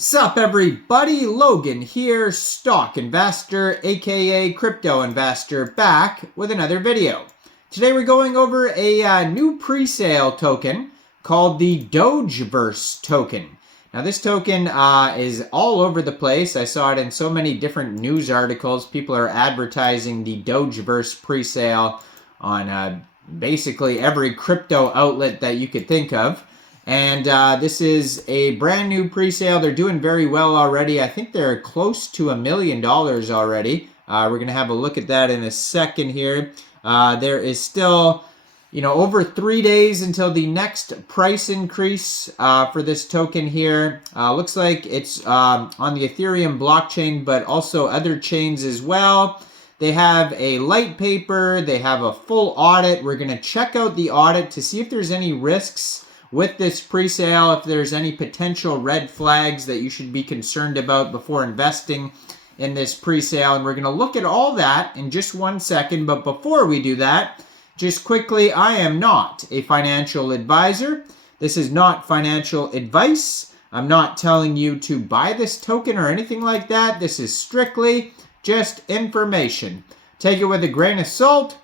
Sup everybody, Logan here, stock investor aka crypto investor, back with another video. Today we're going over a new pre-sale token called the DOGEVERSE token. Now this token is all over the place. I saw it in so many different news articles. People are advertising the DOGEVERSE pre-sale on basically every crypto outlet that you could think of. And this is a brand new pre-sale. They're doing very well already. I think they're close to $1 million already. We're going to have a look at that in a second here. There is still, over 3 days until the next price increase for this token here. Looks like it's on the Ethereum blockchain, but also other chains as well. They have a light paper. They have a full audit. We're going to check out the audit to see if there's any risks with this pre-sale, if there's any potential red flags that you should be concerned about before investing in this pre-sale. And we're going to look at all that in just 1 second. But before we do that, just quickly, I am not a financial advisor. This is not financial advice. I'm not telling you to buy this token or anything like that. This is strictly just information. Take it with a grain of salt.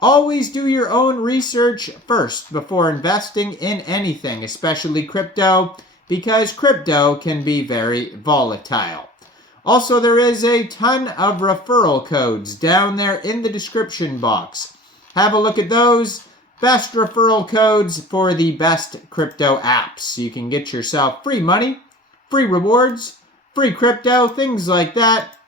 Always do your own research first before investing in anything, especially crypto, because crypto can be very volatile. Also, there is a ton of referral codes down there in the description box. Have a look at those. Best referral codes for the best crypto apps. You can get yourself free money, free rewards, free crypto, things like that,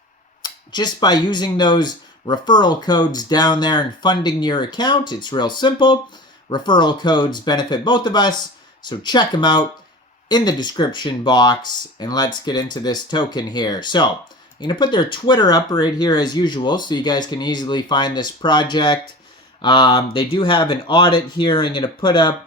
just by using those referral codes down there and funding your account. It's real simple. Referral codes benefit both of us, so check them out in the description box, and let's get into this token here. So I'm going to put their Twitter up right here as usual so you guys can easily find this project. They do have an audit here. I'm going to put up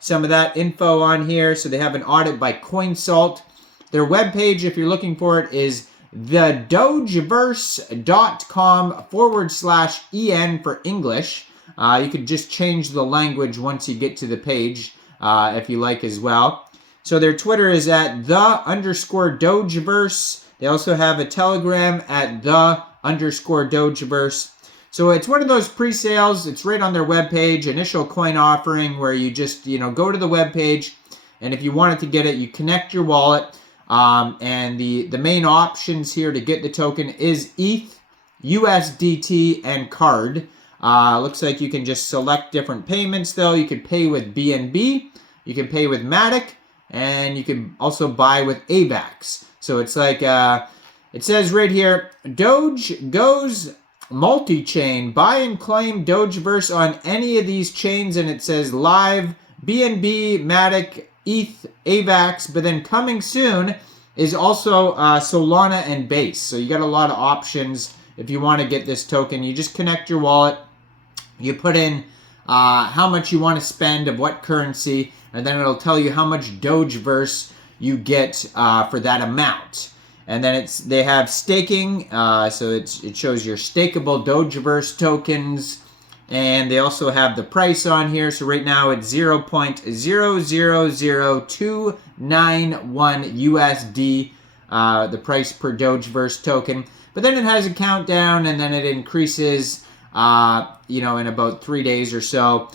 some of that info on here. So they have an audit by CoinSalt. Their webpage, if you're looking for it, is thedogeverse.com/EN for English. You could just change the language once you get to the page if you like as well. So their Twitter is at _Dogeverse. They also have a Telegram at _Dogeverse. So it's one of those pre-sales. It's right on their webpage, initial coin offering, where you just go to the webpage, and if you wanted to get it, you connect your wallet. And the main options here to get the token is ETH, USDT, and card. Looks like you can just select different payments though. You can pay with BNB, you can pay with Matic, and you can also buy with AVAX. So it's like, it says right here, Doge goes multi-chain. Buy and claim DOGEVERSE on any of these chains, and it says live, BNB, Matic, ETH, AVAX, but then coming soon is also Solana and Base. So you got a lot of options if you want to get this token. You just connect your wallet, you put in how much you want to spend of what currency, and then it'll tell you how much DOGEVERSE you get for that amount. And then they have staking, so it shows your stakeable DOGEVERSE tokens. And they also have the price on here. So right now it's 0.000291 USD, the price per DOGEVERSE token. But then it has a countdown, and then it increases, in about 3 days or so.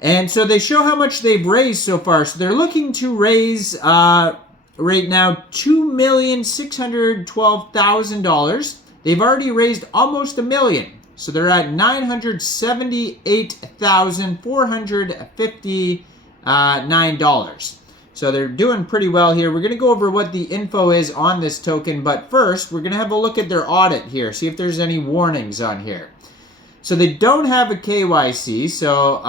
And so they show how much they've raised so far. So they're looking to raise, right now, $2,612,000. They've already raised almost $1 million. So they're at $978,459. So they're doing pretty well here. We're going to go over what the info is on this token, but first we're going to have a look at their audit here, see if there's any warnings on here. So they don't have a KYC, so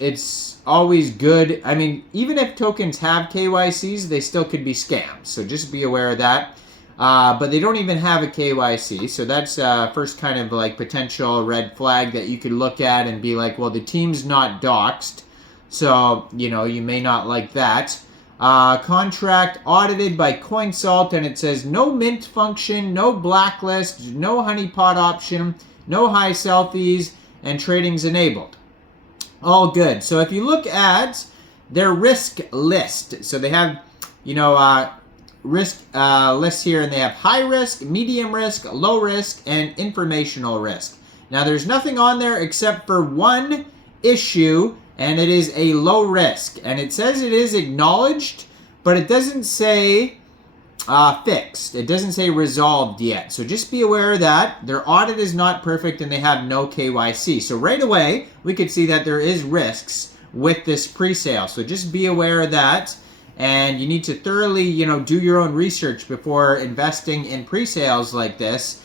it's always good. I mean, even if tokens have KYCs, they still could be scams. So just be aware of that. But they don't even have a KYC, so that's first kind of like potential red flag that you could look at and be like, well, the team's not doxed, so you may not like that. Contract audited by CoinSalt, and it says no mint function, no blacklist, no honeypot option, no high selfies, and trading's enabled. All good. So if you look at their risk list, so they have risk lists here, and they have high risk, medium risk, low risk, and informational risk. Now, there's nothing on there except for one issue, and it is a low risk. And it says it is acknowledged, but it doesn't say fixed. It doesn't say resolved yet. So just be aware of that. Their audit is not perfect, and they have no KYC. So right away, we could see that there is risks with this pre-sale. So just be aware of that. And you need to thoroughly, do your own research before investing in pre-sales like this,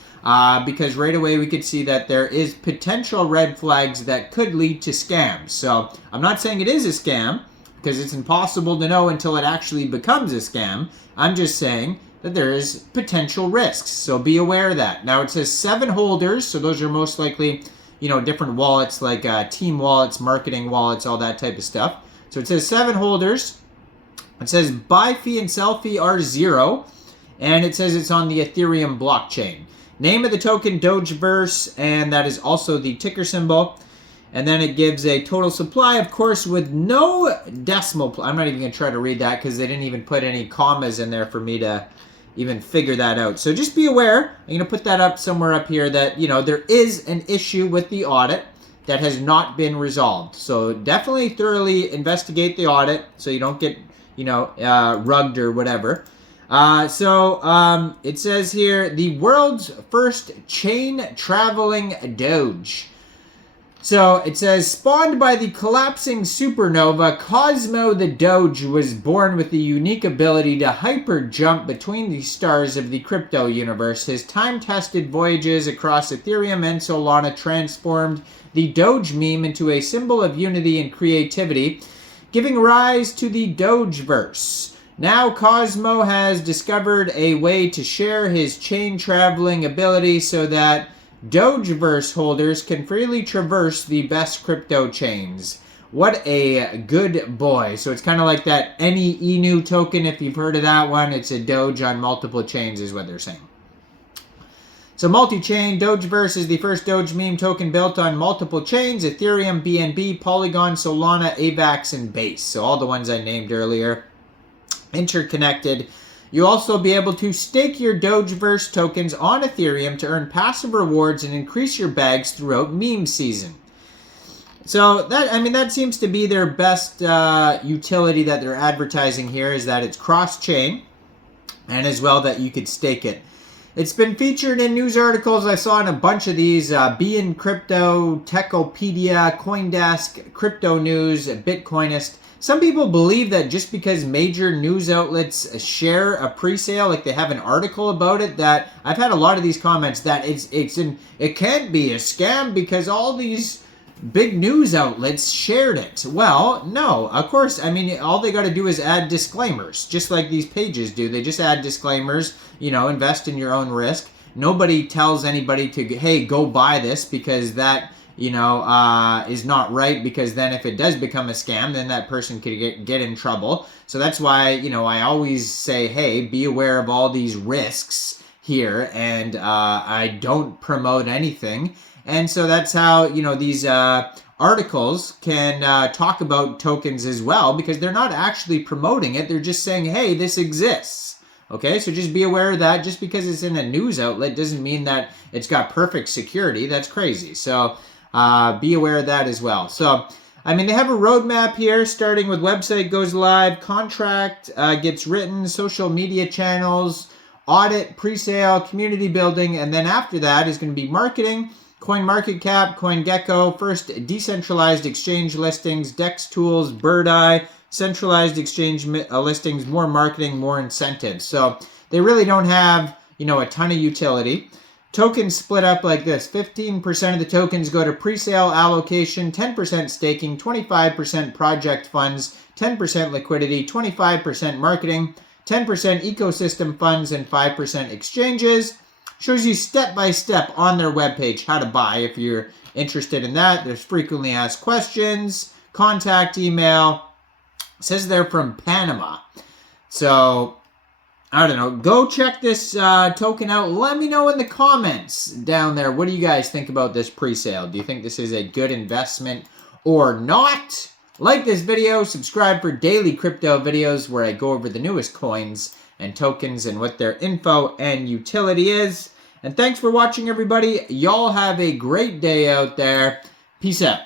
because right away we could see that there is potential red flags that could lead to scams. So I'm not saying it is a scam, because it's impossible to know until it actually becomes a scam. I'm just saying that there is potential risks. So be aware of that. Now it says 7 holders, so those are most likely, different wallets like team wallets, marketing wallets, all that type of stuff. So it says 7 holders. It says buy fee and sell fee are 0, and it says it's on the Ethereum blockchain. Name of the token, DOGEVERSE, and that is also the ticker symbol. And then it gives a total supply, of course, with no decimal. I'm not even going to try to read that because they didn't even put any commas in there for me to even figure that out. So just be aware, I'm going to put that up somewhere up here, that, there is an issue with the audit that has not been resolved. So definitely thoroughly investigate the audit so you don't get rugged or whatever. It says here, the world's first chain traveling Doge. So it says, spawned by the collapsing supernova, Cosmo the Doge was born with the unique ability to hyper jump between the stars of the crypto universe. His time-tested voyages across Ethereum and Solana transformed the Doge meme into a symbol of unity and creativity, giving rise to the DOGEVERSE. Now Cosmo has discovered a way to share his chain traveling ability so that DOGEVERSE holders can freely traverse the best crypto chains. What a good boy. So it's kind of like that any Inu token, if you've heard of that one. It's a Doge on multiple chains is what they're saying. So multi-chain, DOGEVERSE is the first Doge meme token built on multiple chains: Ethereum, BNB, Polygon, Solana, AVAX, and Base. So all the ones I named earlier, interconnected. You'll also be able to stake your DOGEVERSE tokens on Ethereum to earn passive rewards and increase your bags throughout meme season. So that seems to be their best utility that they're advertising here, is that it's cross-chain, and as well that you could stake it. It's been featured in news articles. I saw in a bunch of these, Be in Crypto, Techopedia, CoinDesk, Crypto News, Bitcoinist. Some people believe that just because major news outlets share a pre-sale, like they have an article about it, that I've had a lot of these comments that it can't be a scam because all these big news outlets shared it. Well, no, of course. All they got to do is add disclaimers, just like these pages do. They just add disclaimers, invest in your own risk. Nobody tells anybody to, hey, go buy this, because that, is not right, because then if it does become a scam, then that person could get in trouble. So that's why, I always say, hey, be aware of all these risks here, and I don't promote anything. And so that's how, these articles can talk about tokens as well, because they're not actually promoting it. They're just saying, hey, this exists. Okay, so just be aware of that. Just because it's in a news outlet doesn't mean that it's got perfect security. That's crazy. So be aware of that as well. So, they have a roadmap here, starting with website goes live, contract gets written, social media channels, audit, pre-sale, community building, and then after that is going to be marketing, CoinMarketCap, CoinGecko, first decentralized exchange listings, DEX tools, Bird Eye, centralized exchange listings, more marketing, more incentives. So they really don't have, a ton of utility. Tokens split up like this. 15% of the tokens go to pre-sale allocation, 10% staking, 25% project funds, 10% liquidity, 25% marketing, 10% ecosystem funds, and 5% exchanges. Shows you step-by-step on their webpage how to buy if you're interested in that. There's frequently asked questions, contact email. It says they're from Panama. So, I don't know. Go check this token out. Let me know in the comments down there. What do you guys think about this pre-sale? Do you think this is a good investment or not? Like this video, subscribe for daily crypto videos where I go over the newest coins and tokens and what their info and utility is. And thanks for watching, everybody. Y'all have a great day out there. Peace out.